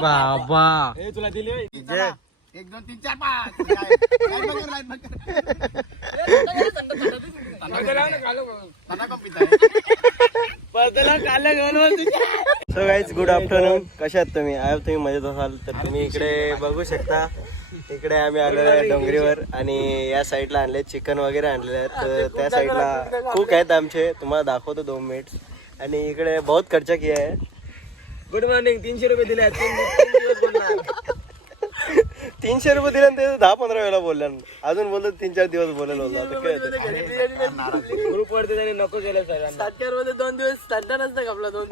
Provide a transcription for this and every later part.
बाबा तुला दिली 1 2 3 4 5 सो गाईज गुड आफ्टरनून. कशा आहात तुम्ही? आय तुम्ही मजेत असाल तर तुम्ही इकडे बघू शकता. इकडे आम्ही आलेलो आहे डोंगरीवर आणि या साईडला आणले चिकन वगैरे आणलेले आहेत. तर त्या साईडला कुक आहेत आमचे, तुम्हाला दाखवतो 2 मिनिट्स. आणि इकडे बहुत खर्च किया है. Good morning. 300 रुपये दिले 300 रुपये दिले ते 10-15 वेळा बोलल्या. अजून बोलतो 3-4 दिवस बोलायला होता. ग्रुप वरती त्यांनी नको केलं सगळ्यांना. 7 मध्ये 2 दिवस संडा नसता कपला 2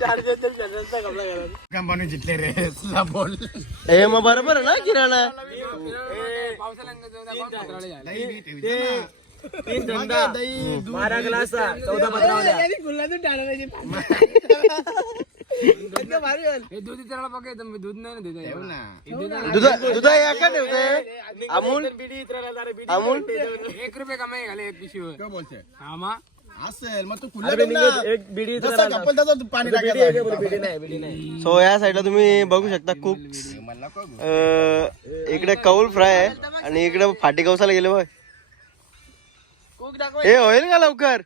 4 दिवस तरी संडा नसता कपला घरात. कंपनी जिंकले रे तुला बोल. हे मग बरोबर आहे ना किराणा. तीन धंदा 12 ग्लास 14 पत्रावल्या. दूध इतराला बघा दूध नाही ना दुधा एका ठेवते अमूल बिडी इतराला अमूल 1 रुपये कमाई घाले एक पिशवीवर. काय बोलते? हा मा असेल मग तू एक बिडी पाणी बिडी नाही. सो या साईडला तुम्ही बघू शकता कुक. इकडे कौल फ्राय आहे आणि इकडे फाटी कौसाला गेले बघ. हे होईल का लवकर?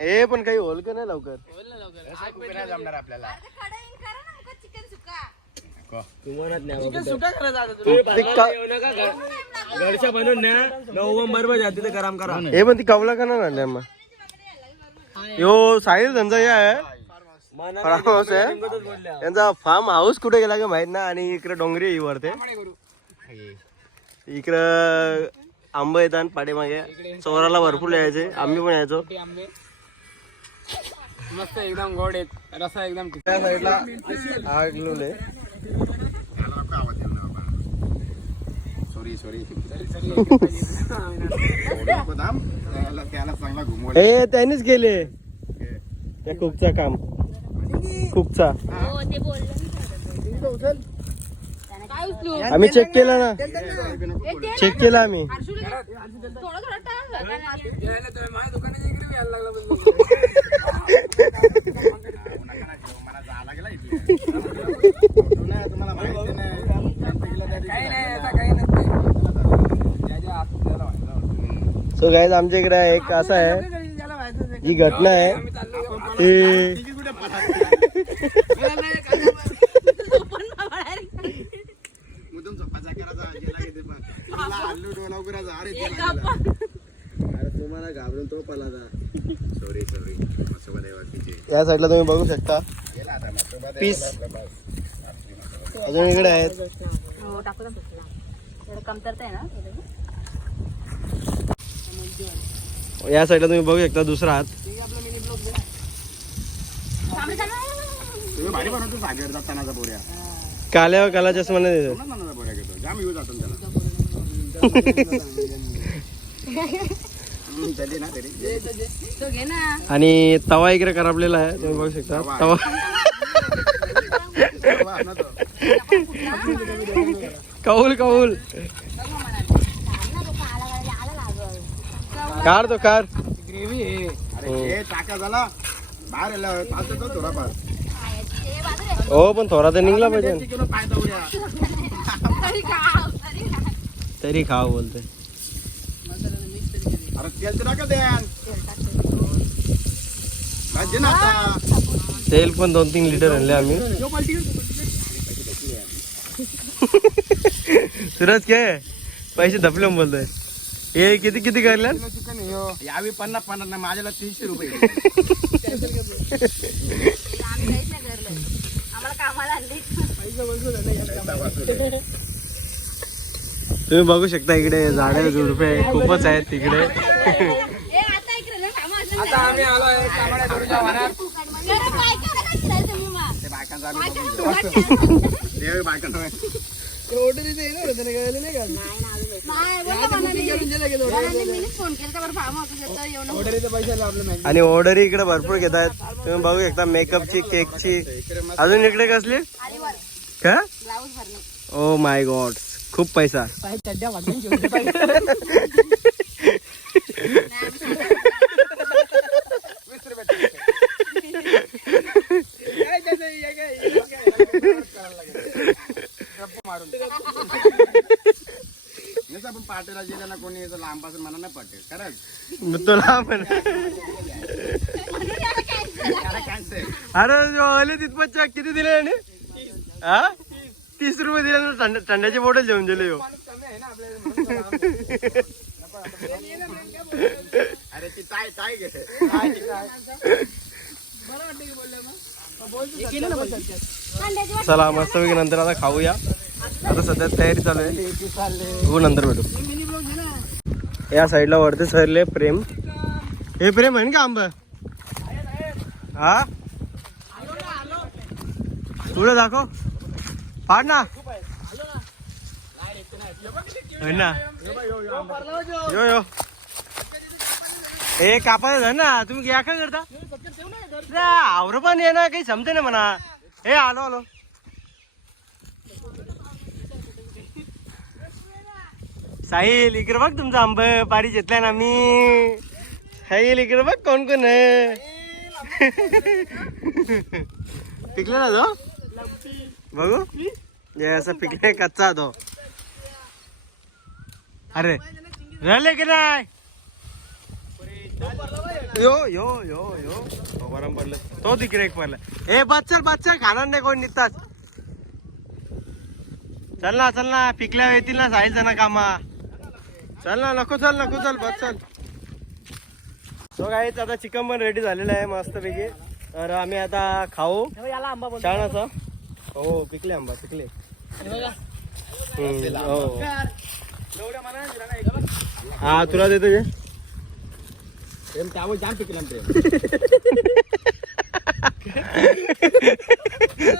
हे पण काही होईल का नाही लवकर? जमणार आपल्याला. घरच्या बनवून न्या नोव्हेंबर मध्ये तिथे गरम करा. हे पण ती कवला का नाही आणल्या मग? यो साहिल त्यांचा हे आहे फार्म हाऊस आहे. त्यांचा फार्म हाऊस कुठे गेला का माहित ना. आणि इकडे डोंगरी वरते इकडं आंबे येतात पाठीमागे. चोराला भरपूर यायचे, आम्ही पण यायचो. मस्त एकदम गोड आहेत, रसा एकदम. त्या साईडला आग लावले. हे त्यांनीच केले त्या कुकचा काम. कुकचा आम्ही चेक केला ना. चेक केला आम्ही. सो गाईज आमच्या इकडे एक असं आहे, ही घटना आहे तुम्हाला घाबरून तो पलादा. सॉरी या साईडला तुम्ही बघू शकता पीस अजून इकडे आहेत. या साईडला तुम्ही बघू शकता दुसरा हात. तुम्ही भारी बनवतो सागर जातानाचा बोऱ्या. काल्या काला चष्मा नाही देतो. बोऱ्या घेतो जाम येऊ जातो त्याला. आणि तवा इकडे करापलेला आहे तुम्ही बघू शकता. तवा कौल कौल कार तो कार ग्रेव्ही आहे. अरे टाका झाला बाहेर चालतो थोडाफार. हो पण थोडा तर निघला पाहिजे. तरी खाव बोलते. अरे तेल तर नका द्या. तेल पण 2-3 लिटर आणले आम्ही. सूरज काय पैसे धपले बोलतोय. हे किती किती करल्या? यावी 50 नाही माझ्याला 300 रुपये. तुम्ही बघू शकता इकडे झाडे झुडपे खूपच आहेत तिकडे. आता आम्ही आलो आहे कामाड्या वनात. आणि ऑर्डर इकडे भरपूर घेत आहेत तुम्ही बघू शकता. मेकअपची, केकची. अजून इकडे कसली का? ओ माय गॉड खूप पैसा. चड्ड्या वाटून ठेवल्या. आपण पाटेला गेला ना कोणी याचं लांबपासून म्हणा ना पटेल खरंच तुला पण अरे ओले तिथपत किती दिले आणि हा 30 रुपये दिले ना थंड्याची बॉटल जेवून दिले हो. अरे ती ताय ताय घे चला मस्तपैकी नंतर आता खाऊया. आता सध्या तयारी चालू आहे. बघू नंतर भेटू. या साईडला वरती सरले प्रेम. हे प्रेम आहे का आंब हा पुढे दाखव पाड ना ना यो यो हे कापायचं ना तुम्ही घ्या काय करता आवर पण ये ना काही जमते ना म्हणा. हे आलो आलो साहिल इकडे बघ तुमचा आंब पारी घेतलाय ना मी. साहिल इकडे बघ कोण कोण आहे. पिकले ना तो बघू ये असं पिकले कच्चा तो. अरे राहिले की नाही यो यो यो यो तो गरम पडलं तो तिकडे एक पडला. ए बच्चल खाणार नाही कोण निघतात. चल ना पिकल्या येतील ना साहिल ना कामा. चल ना नको चल बस चल. सो गाईच आता चिकन पण रेडी झालेलं आहे मस्त पैकी. तर आम्ही आता खाऊ छान असं. हो पिकले आंबा पिकले. हो हा तुला देतो जे प्रेम त्यावर जाम पिकला प्रेम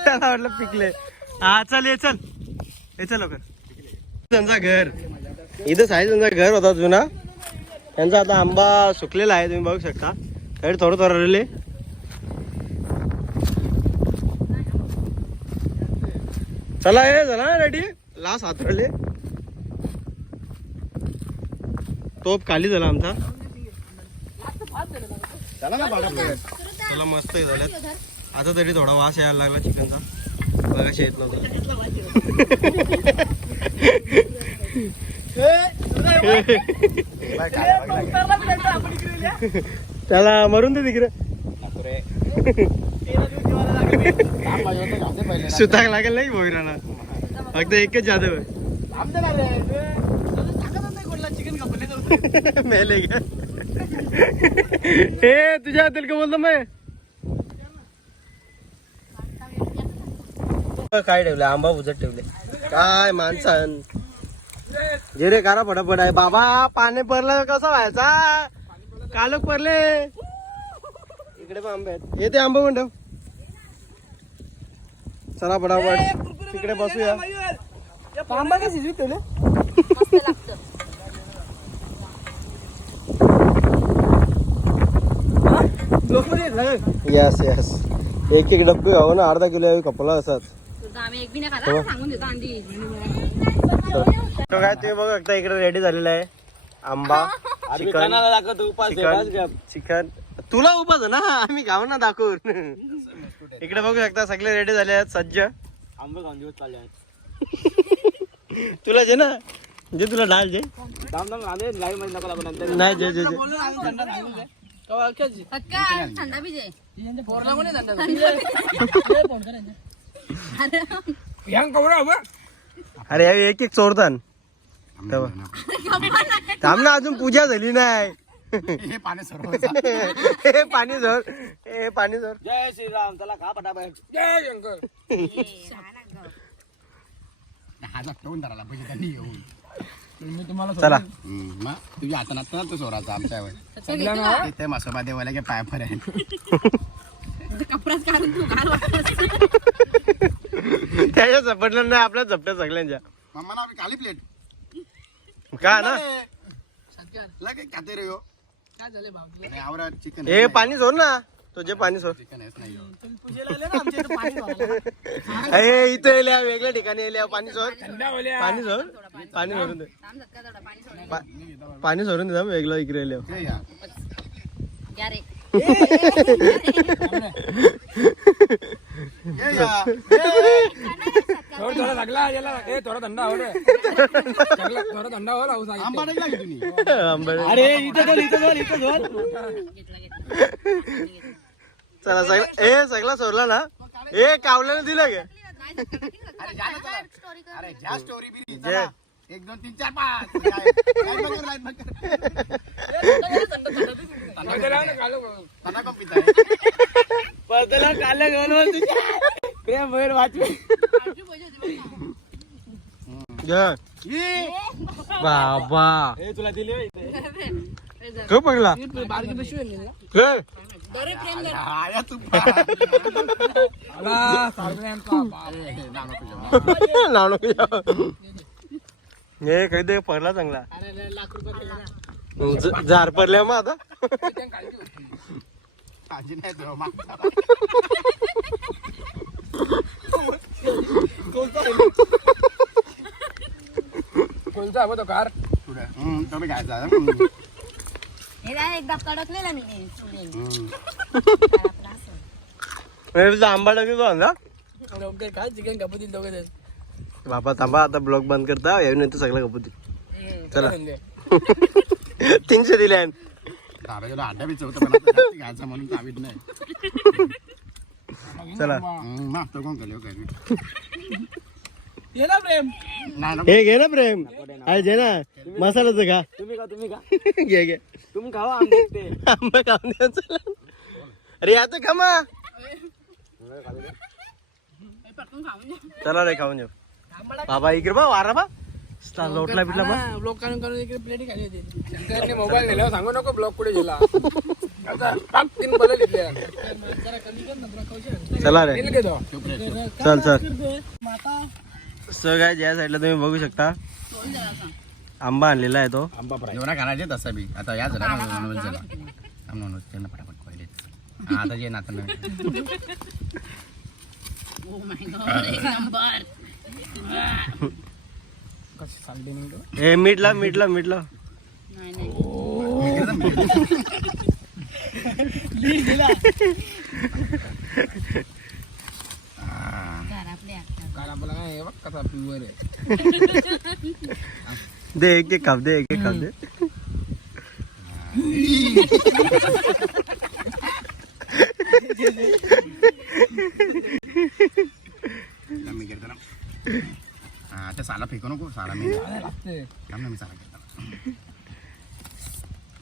त्याला वाटलं पिकले. हा चल ये चल लवकर. त्यांचा घर इथं साहेब त्यांचा घर होता जुना. त्यांचा आता आंबा सुकलेला आहे तुम्ही बघू शकता. काही थोडं राहिले. चला हे झाला रेडी लास्ट हात राहिले. तोप खाली झाला आमचा. चला ना बघा प्रेम चला मस्त झाल्यात. आता तरी थोडा वास यायला लागला चिकनचा. बघाशी येत नव्हता. त्याला मरून दे तिकडे. सुताक लागेल नाही भोईराला. फक्त एकच जादव मेले का. हे तुझ्या हातील का बोलतो मग काय ठेवले आंबा उजट ठेवले काय माणसान. जे रे कारा फटाफट आहे बाबा. पाणी पडलं कसं व्हायचा. कालक पडले इकडे पण आंबे आहेत. येते आंबा पण ठेव. चला फटाफट तिकडे बसूया. आंबा का शिजवीत ठेवले. यस यस एक डब्बी हो ना अर्धा किलो कपला असतात. तो काय तुम्ही बघू शकता इकडे रेडी झालेला आहे आंबा चिकन. तुला उपास ना आम्ही गाव ना दाखवून. इकडे बघू शकता सगळे रेडी झाले आहेत सज्ज. आंबे खाऊन दिवस चालले आहेत. तुला जे ना जे तुला डाल जे दाम लाईव्ह मध्ये नको लागू नंतर. नाही जे जे थंडा भी जे अरे एक एक चोरतान थांब ना अजून पूजा झाली नाही. हे पाणी सरोवर हे पाणी झोर हे पाणी झोर. जय श्रीराम. चला खा पटापट. जय शंकर. हातात ठेवून धरायला पाहिजे त्यांनी येऊन. चला मग तुझ्या हातात ना तो सोराचा आमच्यावर ते मासोबा देवाला काय पाय पर्यंत कपड्यात काढून तू घाल वाटत. त्याच्या झपटल्या नाही आपल्या झपट्या सगळ्यांच्या. मम्मा आम्ही खाली प्लेट का ना लगेच खाते रे हो. काय झाले भाऊ. आवरा चिकन हे पाणी झोर ना तुझे पाणी सोड. चिकन हेच नाही पुजेला आले ना आमच्या इथं पाणी वाहलं. ए इथे येल्या वेगळ्या ठिकाणी येल्या पाणी सोड. पाणी सोड. पाणी सोडून दे. थांब झटका तेवढा, पाणी सोड. पाणी सोडून दे वेगळं इकडे येल्या. हे या. या रे. हे या. थोडा लागला याला. ए थोडा थंडा हो रे. थोडा थंडा हो लावू सांगितलं. आंबा टाकला की तुम्ही आंबे. अरे इथं धर इथं धर इथं धर. चला सगळं सगळा सोडला ना. ए कावल्यानं दिलं गे. अरे ज्या स्टोरी बी जे. 1 2 3 4 5 लाईट बंद कर. तना कोण पिताय पडद्याला काल्या घेऊन प्रेम भैर वाचवे. बाबा ए तुला दिली तो पडला. बारकी पिशवी आहे ना. ए, दरे प्रेम दर. आया तू आला सारख्यांचा बाप. नाव नको जाऊ. हे काही ते पडला चांगला. अरे लाख रुपये केले ना. जार पडल्या मग आता. काळजी नाही देव मागता. कोणता हवा तो कार. तुम्ही काय जा हे काय एकदा कडकलेला मी सोडून. आंबा टाकतो ना. ओके काय चिकन कापूतील दोघे जण. बाबा थांबा आता ब्लॉग बंद करता येऊन येतो सगळं कपूती. चला. 300 दिले. ताराला आड्डा बी चौथा पण आता जास्ती घ्यायचा म्हणून तावीत नाही. चला मागतो कोण केलं काय ये ना प्रेम. नाही हे घे ना प्रेम. अरे घे ना मसाल्याचं का. तुम्ही का घे घे. तुम्ही खावा आंबे ते. आंबा खाऊन द्या. चला. अरे आता खा मग. पटकन खाऊन घे. चला रे खाऊन येऊ. बाबा इकडे बा वारा बा. लोटला बिटला बा. ब्लॉक करून इकडे प्लेटी खाली होती. शंकरने मोबाईल नेला सांगू नको ब्लॉक कुठे गेला. आता टाक 3 बल घेतले. जरा कमी कर ना तुला कौशल. चला रे. दिल घेतो. चल चल. सो काय ज्या साईडला तुम्ही बघू शकता आंबा आणलेला आहे तो. आंबा फ्राय जेवणा खाण्याचे तसा बी आता या जरा नॉनव्हेज झाला. नॉनव्हेज त्यांना पटापट पहिले आता जे ना आता Oh my God, एक नंबर. कशी सांगते मी तो. ए मीठला मीठला मीठला. नाही नाही. लीड गेला. घरातले आता. कार आपला काय बघ कसा प्युअर आहे. दे एक एक खाप दे एक एक खाप दे. मी करतो ना ते साला फेकू नको. साला मी लागते. काम ना मी साला करतो.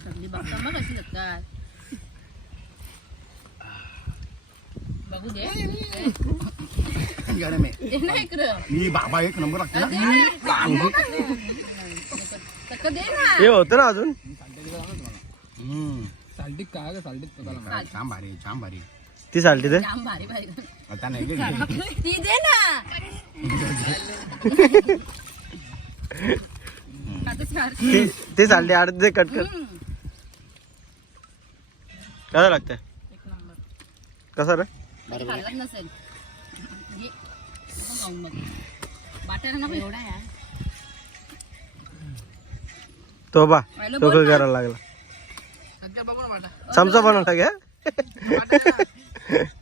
सगळी बघता मग कशी लागतात. बघू दे. गरम आहे. दे ना इकडं. मी बाबा 1 नंबर लागते ना. तक्क दे ना. हे होतं ना अजून. साल्टिक काय का साल्टिक छान भारी छान भारी. ती चालते ते. जाम भारी भारी. आता नाही गे. ती दे ना. आता सारखी. ती चालते अर्ध दे कट कर. कसं लागतंय एक नंबर. कसं रे. खाल्लाच नसेल. घे. आपण खाऊन बघ. बाटाला नको एवढा यार. तो बा तो काय करायला लागला. बघू ना मला. चमचा बनवला घ्या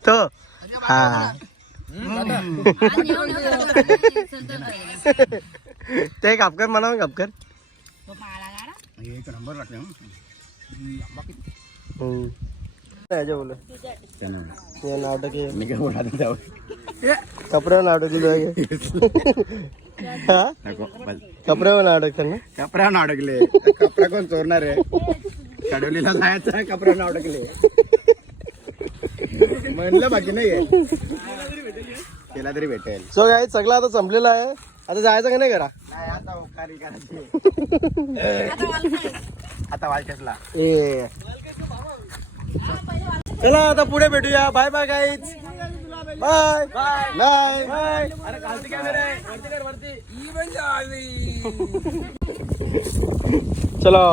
तो. हा ते कापकर म्हणा कापकर. तो पाला गाडा. 1 नंबर लागते. बोल हे नाटक आहे. मी काय बोलत त्यावर कपड्यावर नाटक दिलं आहे. हा कपड्यावर नाटक त्यांना. कपड्यावर अडकले. कपडा कोण चोरणार आहे. कडवलीला जायचं कपड्यावर अडकले. म्हणलं बाकी नाही केला तरी भेटेल. सो काय सगळं आता संपलेलं आहे. आता जायचं का नाही करा. आता उपकारी करायची. आता वालकेसला ए चला आता पुढे भेटूया. Bye bye guys. Bye bye bye. अरे खालती कॅमेरा आहे. वरती कर वरती. ही म्हणजे आली. चलो.